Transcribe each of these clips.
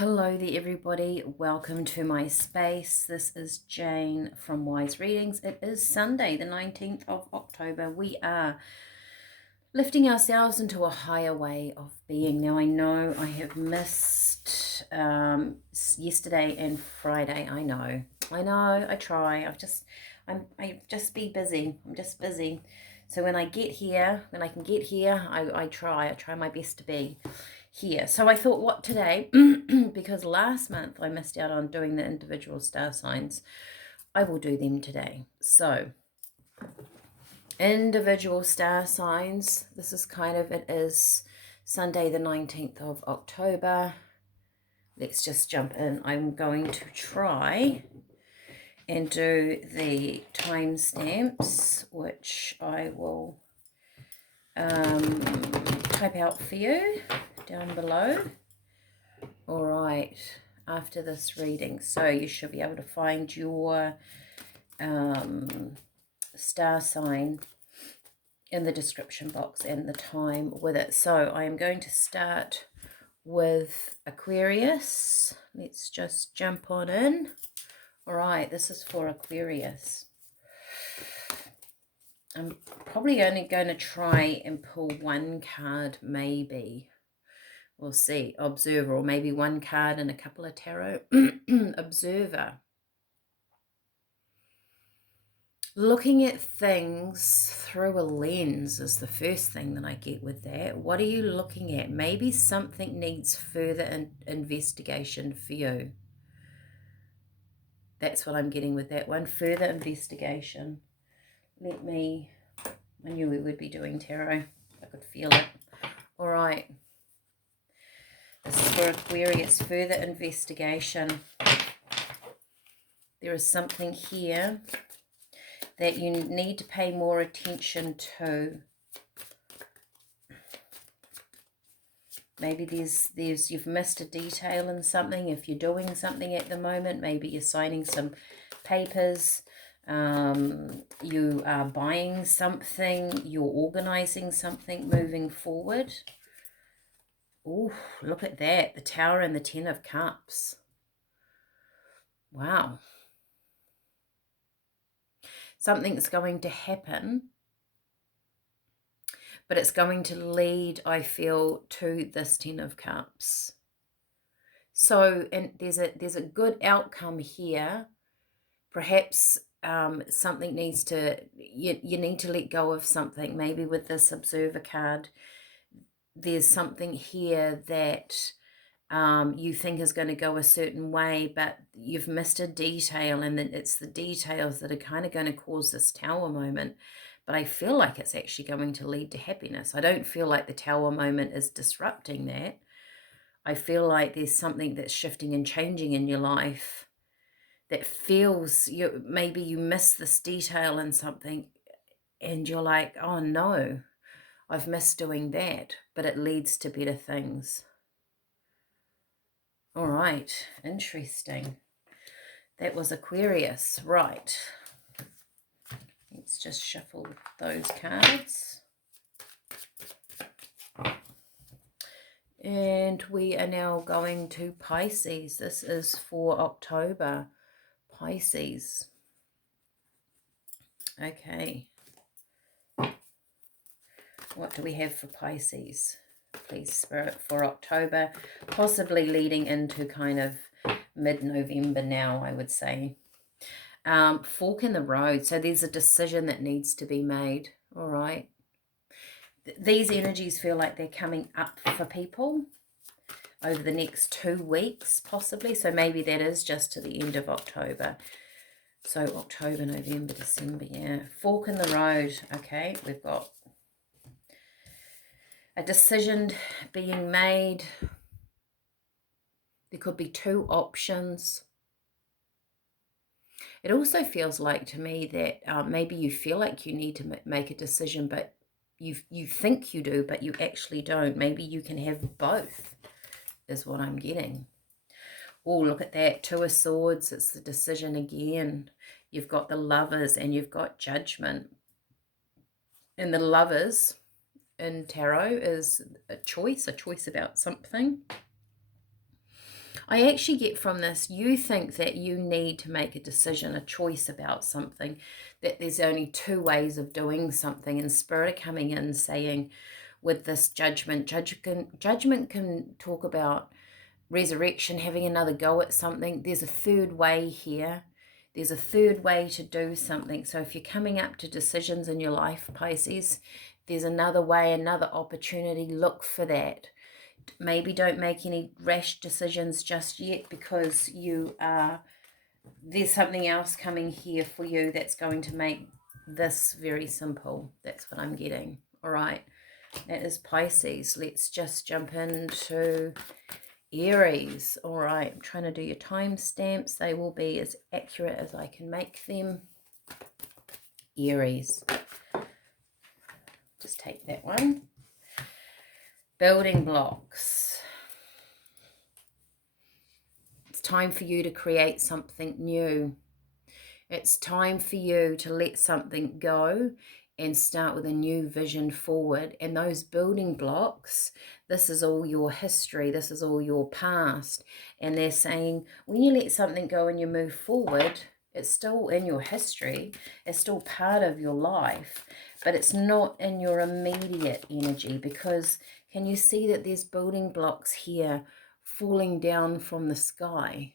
Hello there everybody, welcome to my space. This is Jane from Wise Readings. It is Sunday the 19th of October. We are lifting ourselves into a higher way of being. Now I know I have missed yesterday and Friday. I know, I try. I just be busy. I'm just busy. So when I get here, when I can get here, I try my best to be here. So I thought, what today, because last month I missed out on doing the individual star signs, I will do them today. So individual star signs, this is it is Sunday the 19th of October. Let's just jump in. I'm going to try and do the timestamps, which I will type out for you down below. All right, after this reading, so you should be able to find your star sign in the description box and the time with it. So I am going to start with Aquarius. Let's just jump on in. All right, this is for Aquarius. I'm probably only going to try and pull one card, maybe. We'll see. Observer, or maybe one card and a couple of tarot. Observer. Looking at things through a lens is the first thing that I get with that. What are you looking at? Maybe something needs further investigation for you. That's what I'm getting with that one. Further investigation. I knew we would be doing tarot. I could feel it. All right. This is for Aquarius. Further investigation. There is something here that you need to pay more attention to. Maybe you've missed a detail in something. If you're doing something at the moment, maybe you're signing some papers, you are buying something, you're organizing something, moving forward. Oh, look at that, the Tower and the Ten of Cups. Wow. Something's going to happen, but it's going to lead, I feel, to this Ten of Cups. So, and there's a good outcome here. Perhaps something needs to, you need to let go of something. Maybe with this Observer card, there's something here that you think is going to go a certain way, but you've missed a detail, and then it's the details that are kind of going to cause this Tower moment. But I feel like it's actually going to lead to happiness. I don't feel like the Tower moment is disrupting that. I feel like there's something that's shifting and changing in your life that feels, maybe you miss this detail in something and you're like, oh no, I've missed doing that, but it leads to better things. All right, interesting. That was Aquarius. Right. Let's just shuffle those cards. And we are now going to Pisces. This is for October. Pisces. Okay. What do we have for Pisces? Please, Spirit, for October, possibly leading into kind of mid-November now, I would say. Fork in the road. So there's a decision that needs to be made. All right. These energies feel like they're coming up for people over the next 2 weeks, possibly. So maybe that is just to the end of October. So October, November, December, yeah. Fork in the road. Okay, we've got a decision being made. There could be 2 options. It also feels like to me that maybe you feel like you need to make a decision, but you think you do, but you actually don't. Maybe you can have both, is what I'm getting. Oh, look at that. 2 of Swords. It's the decision again. You've got the Lovers and you've got Judgment. And the Lovers in tarot is a choice about something. I actually get from this, you think that you need to make a decision, a choice about something, that there's only two ways of doing something, and Spirit are coming in saying with this judgment can talk about resurrection, having another go at something. There's a third way here. There's a third way to do something. So if you're coming up to decisions in your life, Pisces, there's another way, another opportunity. Look for that. Maybe don't make any rash decisions just yet, because there's something else coming here for you that's going to make this very simple. That's what I'm getting. All right. That is Pisces. Let's just jump into Aries. All right. I'm trying to do your timestamps. They will be as accurate as I can make them. Aries. Just take that one. Building blocks. It's time for you to create something new. It's time for you to let something go and start with a new vision forward. And those building blocks, this is all your history. This is all your past. And they're saying when you let something go and you move forward, it's still in your history. It's still part of your life. But it's not in your immediate energy, because can you see that there's building blocks here falling down from the sky?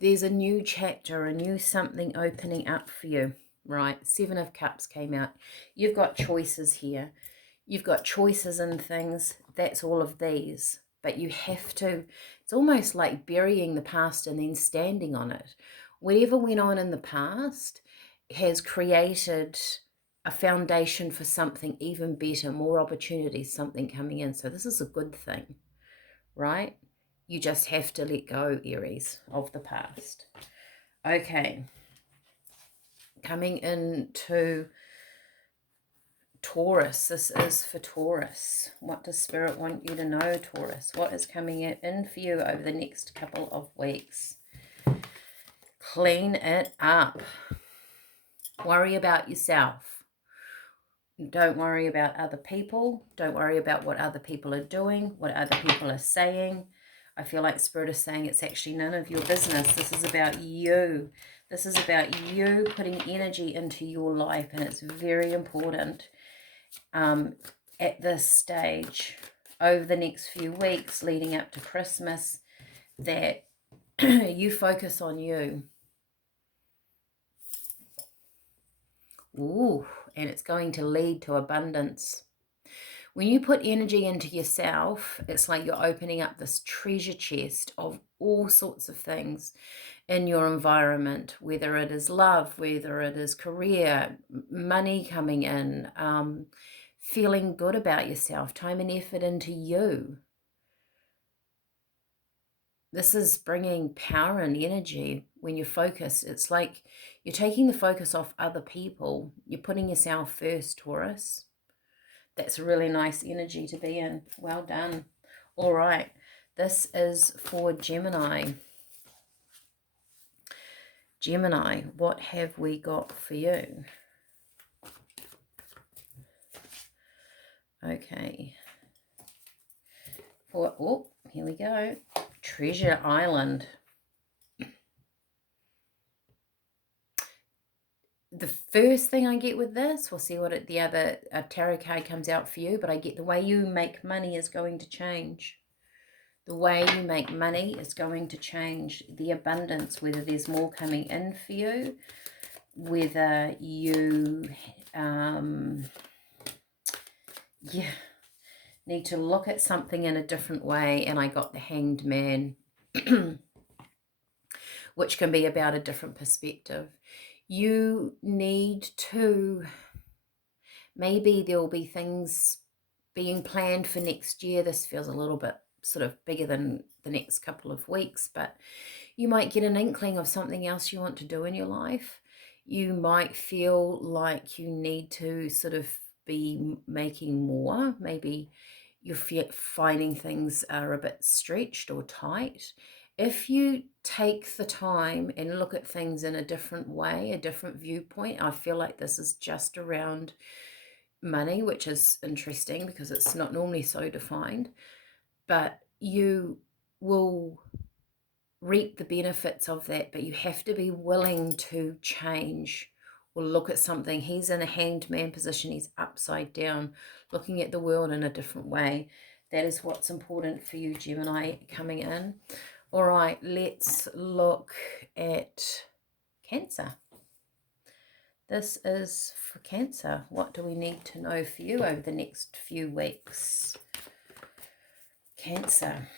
There's a new chapter, a new something opening up for you, right? 7 of Cups came out. You've got choices here. You've got choices in things. That's all of these. But you have to, it's almost like burying the past and then standing on it. Whatever went on in the past has created a foundation for something even better, more opportunities, something coming in. So this is a good thing, right? You just have to let go, Aries, of the past. Okay. Coming into Taurus. This is for Taurus. What does Spirit want you to know, Taurus? What is coming in for you over the next couple of weeks? Clean it up. Worry about yourself. Don't worry about other people. Don't worry about what other people are doing, what other people are saying. I feel like Spirit is saying it's actually none of your business. This is about you. This is about you putting energy into your life, and it's very important at this stage, over the next few weeks leading up to Christmas, that you focus on you. Ooh, and it's going to lead to abundance. When you put energy into yourself, it's like you're opening up this treasure chest of all sorts of things in your environment, whether it is love, whether it is career, money coming in, feeling good about yourself, time and effort into you. This is bringing power and energy when you're focused. It's like you're taking the focus off other people. You're putting yourself first, Taurus. That's a really nice energy to be in. Well done. All right. This is for Gemini. Gemini, what have we got for you? Okay. Oh, here we go. Treasure Island. The first thing I get with this, we'll see what the other tarot card comes out for you, but I get the way you make money is going to change. The way you make money is going to change. The abundance, whether there's more coming in for you, whether you need to look at something in a different way. And I got the Hanged Man, which can be about a different perspective. You need to, maybe there will be things being planned for next year. This feels a little bit sort of bigger than the next couple of weeks, but you might get an inkling of something else you want to do in your life. You might feel like you need to sort of be making more. Maybe you're finding things are a bit stretched or tight. If you take the time and look at things in a different way, a different viewpoint, I feel like this is just around money, which is interesting because it's not normally so defined, but you will reap the benefits of that, but you have to be willing to change or look at something. He's in a hanged man position. He's upside down, looking at the world in a different way. That is what's important for you, Gemini, coming in. All right, let's look at Cancer. This is for Cancer. What do we need to know for you over the next few weeks? Cancer.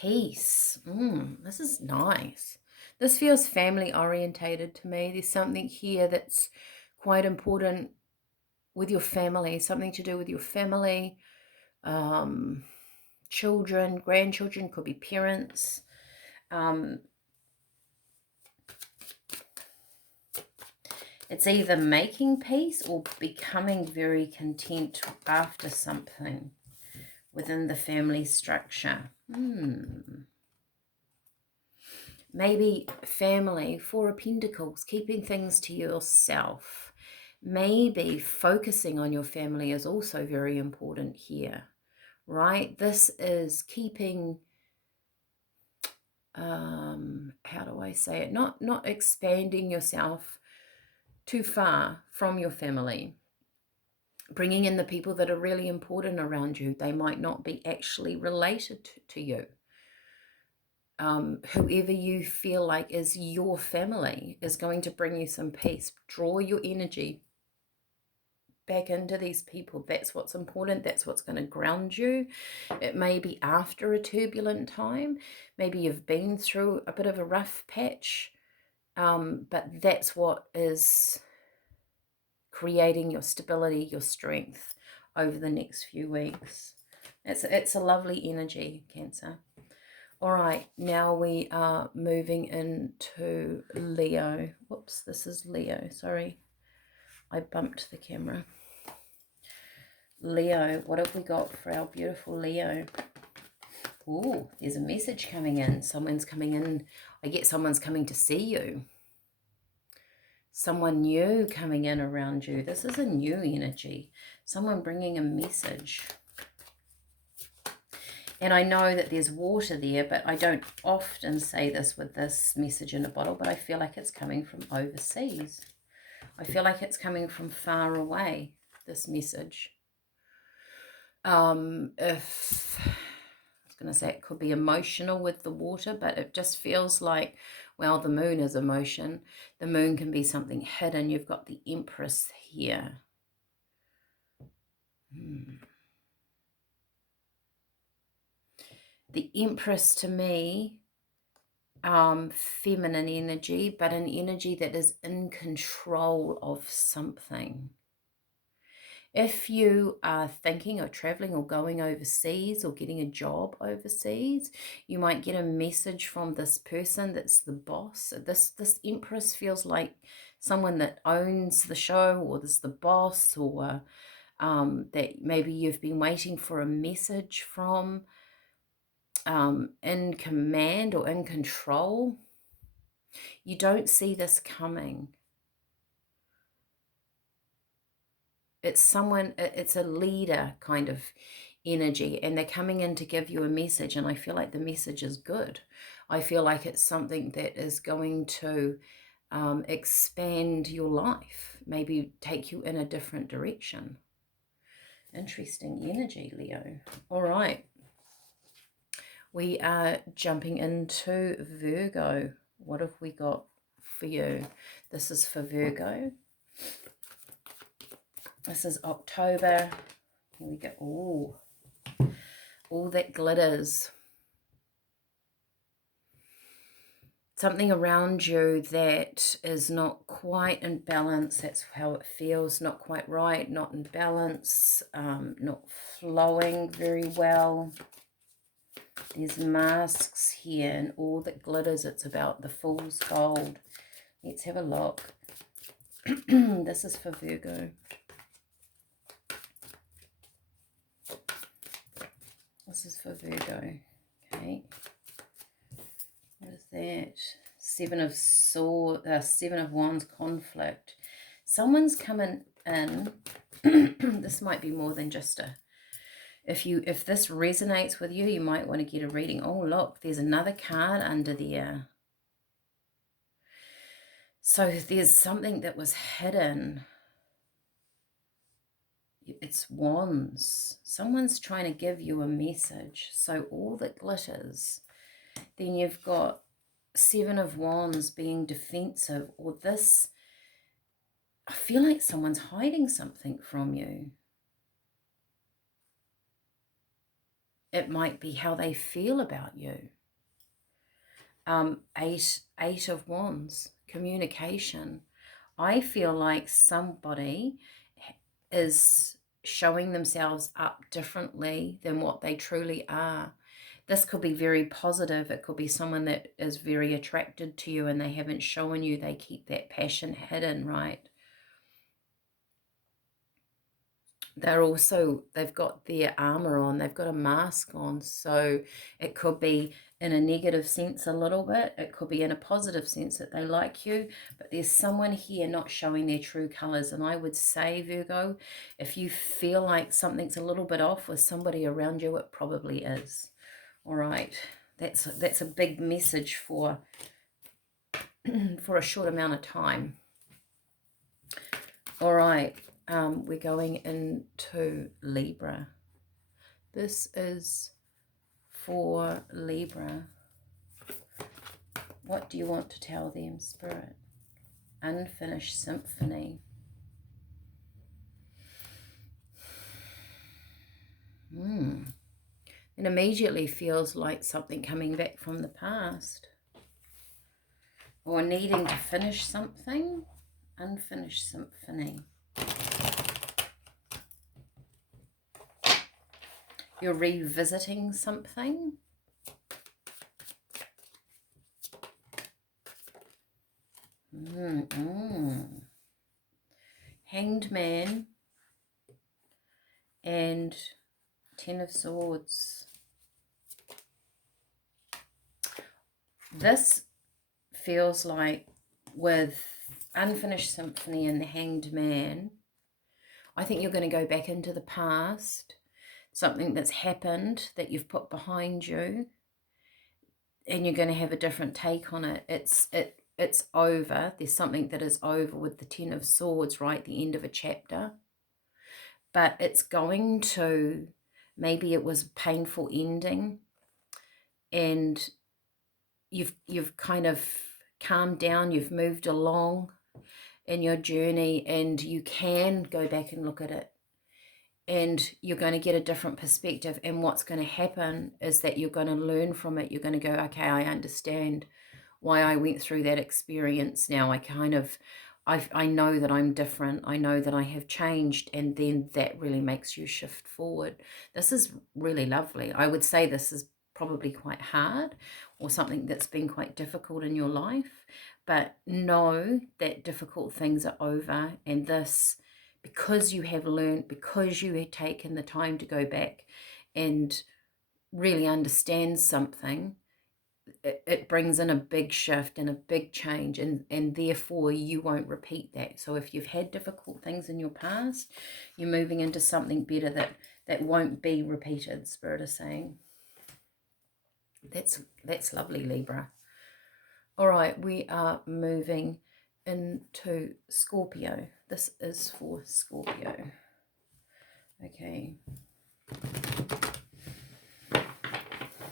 Peace. This is nice. This feels family orientated to me. There's something here that's quite important with your family, something to do with your family, children, grandchildren, could be parents. It's either making peace or becoming very content after something within the family structure. Maybe family, Four of Pentacles, keeping things to yourself. Maybe focusing on your family is also very important here, right? This is keeping, how do I say it? Not expanding yourself too far from your family. Bringing in the people that are really important around you. They might not be actually related to you. Whoever you feel like is your family is going to bring you some peace. Draw your energy back into these people. That's what's important. That's what's going to ground you. It may be after a turbulent time. Maybe you've been through a bit of a rough patch. But that's what is creating your stability, your strength over the next few weeks. It's a lovely energy, Cancer. All right, now we are moving into Leo. Whoops, this is Leo. Sorry, I bumped the camera. Leo, what have we got for our beautiful Leo? Oh, there's a message coming in. Someone's coming in. I get someone's coming to see you. Someone new coming in around you. This is a new energy. Someone bringing a message. And I know that there's water there, but I don't often say this with this message in a bottle, but I feel like it's coming from overseas. I feel like it's coming from far away, this message. If I was going to say it could be emotional with the water, but it just feels like, well, the moon is emotion. The moon can be something hidden. You've got the Empress here. The Empress to me, feminine energy, but an energy that is in control of something. If you are thinking of traveling or going overseas or getting a job overseas, you might get a message from this person that's the boss. This Empress feels like someone that owns the show, or is the boss, or that maybe you've been waiting for a message from, in command or in control. You don't see this coming. It's someone, it's a leader kind of energy, and they're coming in to give you a message, and I feel like the message is good. I feel like it's something that is going to expand your life, maybe take you in a different direction. Interesting energy, Leo. All right. We are jumping into Virgo. What have we got for you? This is for Virgo. This is October. Here we go. Oh, all that glitters. Something around you that is not quite in balance. That's how it feels. Not quite right. Not in balance. Not flowing very well. There's masks here, and all that glitters. It's about the fool's gold. Let's have a look. This is for Virgo. This is for Virgo. Okay. What is that? Seven of Wands, conflict. Someone's coming in. This might be more than just If this resonates with you, you might want to get a reading. Oh, look, there's another card under there. So there's something that was hidden. It's wands. Someone's trying to give you a message. So all that glitters. Then you've got 7 of Wands being defensive, or this. I feel like someone's hiding something from you. It might be how they feel about you. 8 of Wands, communication. I feel like somebody is showing themselves up differently than what they truly are. This could be very positive. It could be someone that is very attracted to you and they haven't shown you. They keep that passion hidden, right? They've got their armor on, they've got a mask on, so it could be in a negative sense a little bit, it could be in a positive sense that they like you, but there's someone here not showing their true colors. And I would say, Virgo, if you feel like something's a little bit off with somebody around you, it probably is. All right, that's a big message for for a short amount of time. All right. We're going into Libra. This is for Libra. What do you want to tell them, Spirit? Unfinished symphony. It immediately feels like something coming back from the past. Or needing to finish something. Unfinished symphony. You're revisiting something. Hanged Man and 10 of Swords. This feels like with Unfinished Symphony and the Hanged Man, I think you're going to go back into the past, something that's happened that you've put behind you, and you're going to have a different take on it. It's over. There's something that is over with the 10 of Swords, right? The end of a chapter. But it's going to, maybe it was a painful ending, and you've kind of calmed down, you've moved along in your journey, and you can go back and look at it, and you're going to get a different perspective. And what's going to happen is that you're going to learn from it. You're going to go, okay, I understand why I went through that experience now. I know that I'm different. I know that I have changed, and then that really makes you shift forward. This is really lovely. I would say this is probably quite hard, or something that's been quite difficult in your life, but know that difficult things are over, and this, because you have learned, because you have taken the time to go back and really understand something, it brings in a big shift and a big change, and therefore you won't repeat that. So if you've had difficult things in your past, you're moving into something better that won't be repeated, Spirit is saying. That's lovely, Libra. All right, we are moving into Scorpio. This is for Scorpio. Okay.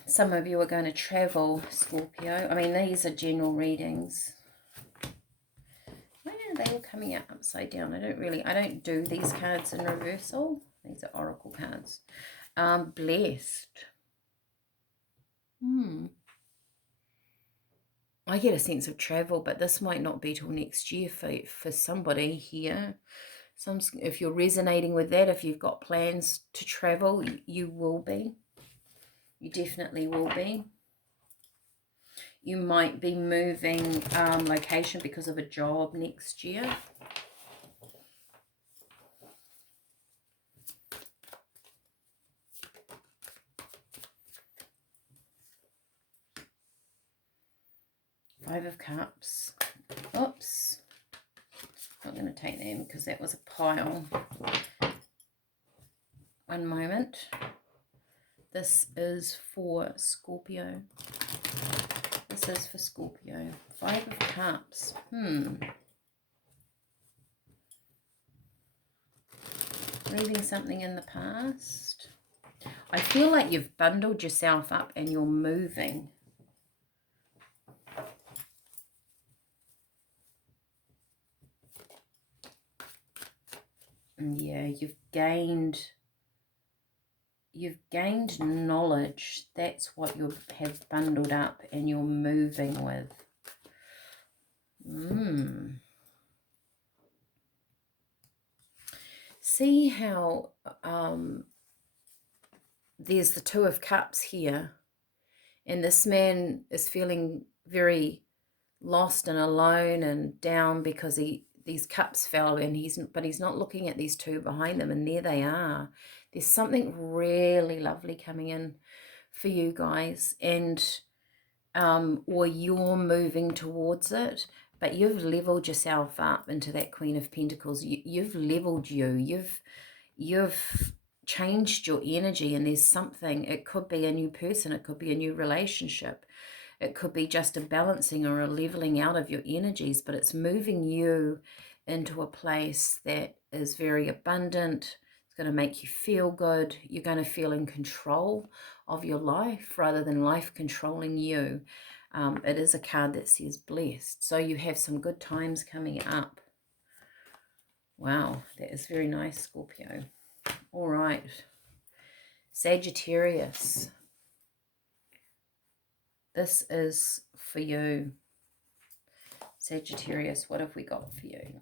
Some of you are going to travel, Scorpio. I mean, these are general readings. Why are they all coming out upside down? I don't do these cards in reversal. These are oracle cards. Blessed. I get a sense of travel, but this might not be till next year for somebody here. If you're resonating with that, if you've got plans to travel, you will be. You definitely will be. You might be moving location because of a job next year. Five of Cups. Oops. Not going to take them because that was a pile. One moment. This is for Scorpio. This is for Scorpio. 5 of Cups. Leaving something in the past. I feel like you've bundled yourself up and you're moving. Yeah, you've gained knowledge. That's what you have bundled up and you're moving with. See how there's the 2 of Cups here, and this man is feeling very lost and alone and down because these cups fell, and he's not looking at these 2 behind them, and there they are. There's something really lovely coming in for you guys, and or you're moving towards it, but you've leveled yourself up into that Queen of Pentacles. You've leveled you've changed your energy, and there's something. It could be a new person, it could be a new relationship, it could be just a balancing or a leveling out of your energies, but it's moving you into a place that is very abundant. It's going to make you feel good. You're going to feel in control of your life rather than life controlling you. It is a card that says blessed. So you have some good times coming up. Wow, that is very nice, Scorpio. All right. Sagittarius. This is for you. Sagittarius, what have we got for you?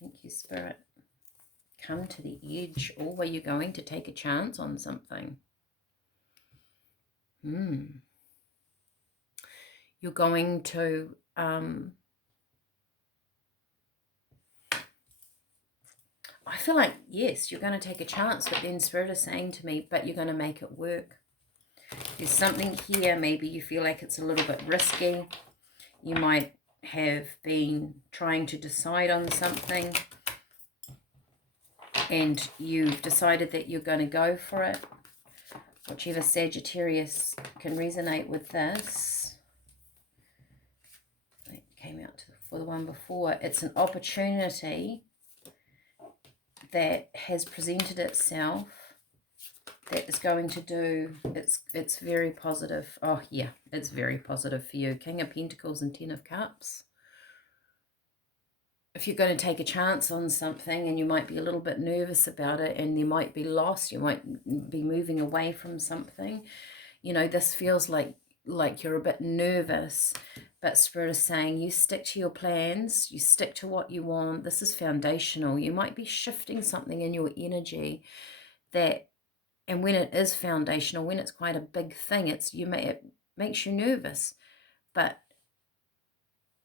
Thank you, Spirit. Come to the edge. Or are you going to take a chance on something? You're going to... I feel like, yes, you're going to take a chance, but then Spirit is saying to me, but you're going to make it work. There's something here, maybe you feel like it's a little bit risky. You might have been trying to decide on something and you've decided that you're going to go for it. Whichever Sagittarius can resonate with this. It came out for the one before. It's an opportunity that has presented itself that is going to do, it's very positive. Oh yeah, it's very positive for you. King of Pentacles and 10 of Cups. If you're going to take a chance on something and you might be a little bit nervous about it and you might be lost, you might be moving away from something, you know, this feels like you're a bit nervous, but Spirit is saying you stick to your plans, you stick to what you want. This is foundational. You might be shifting something in your energy that, and when it is foundational, when it's quite a big thing, it makes you nervous, but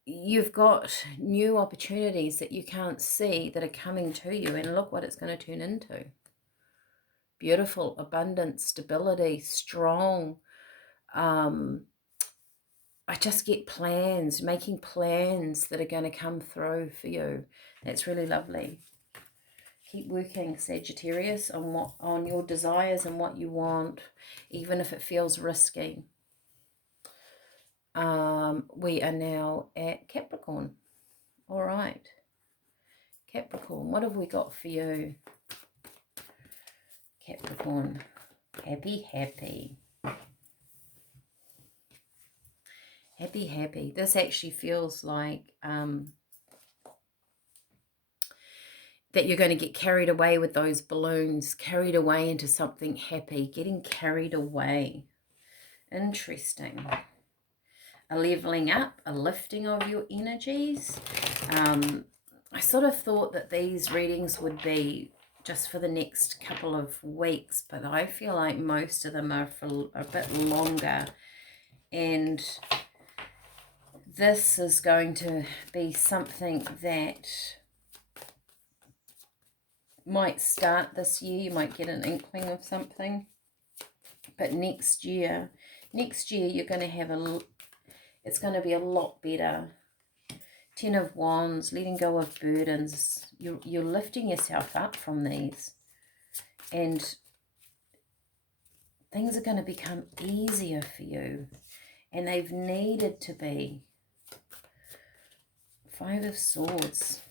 you've got new opportunities that you can't see that are coming to you, and look what it's going to turn into. Beautiful, abundant, stability, strong. I just get plans, making plans that are going to come through for you. That's really lovely. Keep working, Sagittarius, on your desires and what you want, even if it feels risky. We are now at Capricorn. All right. Capricorn, what have we got for you? Capricorn, happy, happy. Happy, happy. This actually feels like that you're going to get carried away with those balloons, carried away into something happy, getting carried away. Interesting. A leveling up, a lifting of your energies. I sort of thought that these readings would be just for the next couple of weeks, but I feel like most of them are for a bit longer. And this is going to be something that might start this year. You might get an inkling of something. But next year you're going to have it's going to be a lot better. 10 of Wands, letting go of burdens. You're lifting yourself up from these. And Things are going to become easier for you, and they've needed to be. 5 of Swords.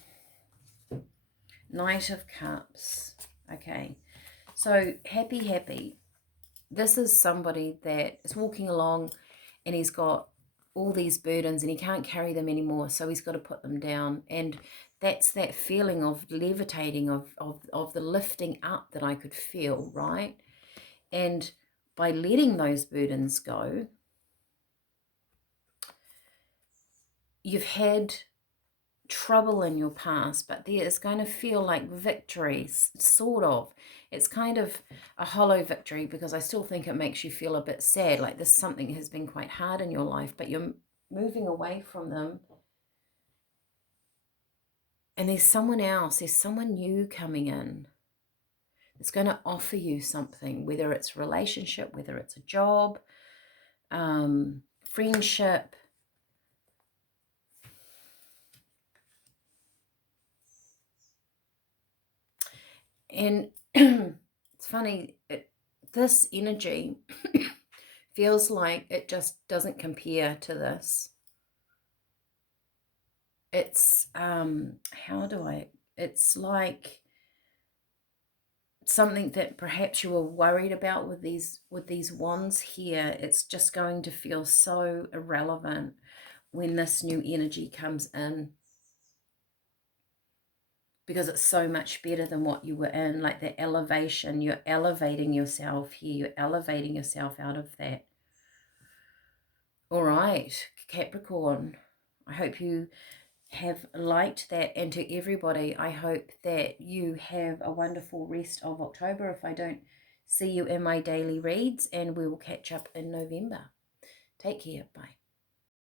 Knight of Cups. Okay, so happy. This is somebody that is walking along and he's got all these burdens and he can't carry them anymore, so he's got to put them down. And that's that feeling of levitating, of the lifting up that I could feel, right? And by letting those burdens go, you've had trouble in your past, but there is going to feel like victory, sort of. It's kind of a hollow victory, because I still think it makes you feel a bit sad, like this something has been quite hard in your life, but you're moving away from them. And there's someone else, there's someone new coming in. It's going to offer you something, whether it's a relationship, whether it's a job, friendship. And it's funny, this energy feels like it just doesn't compare to this. It's, it's like something that perhaps you were worried about with these wands here. It's just going to feel so irrelevant when this new energy comes in, because it's so much better than what you were in. Like the elevation, you're elevating yourself here, you're elevating yourself out of that. All right, Capricorn, I hope you have liked that, and to everybody, I hope that you have a wonderful rest of October if I don't see you in my daily reads, and we will catch up in November. Take care. Bye.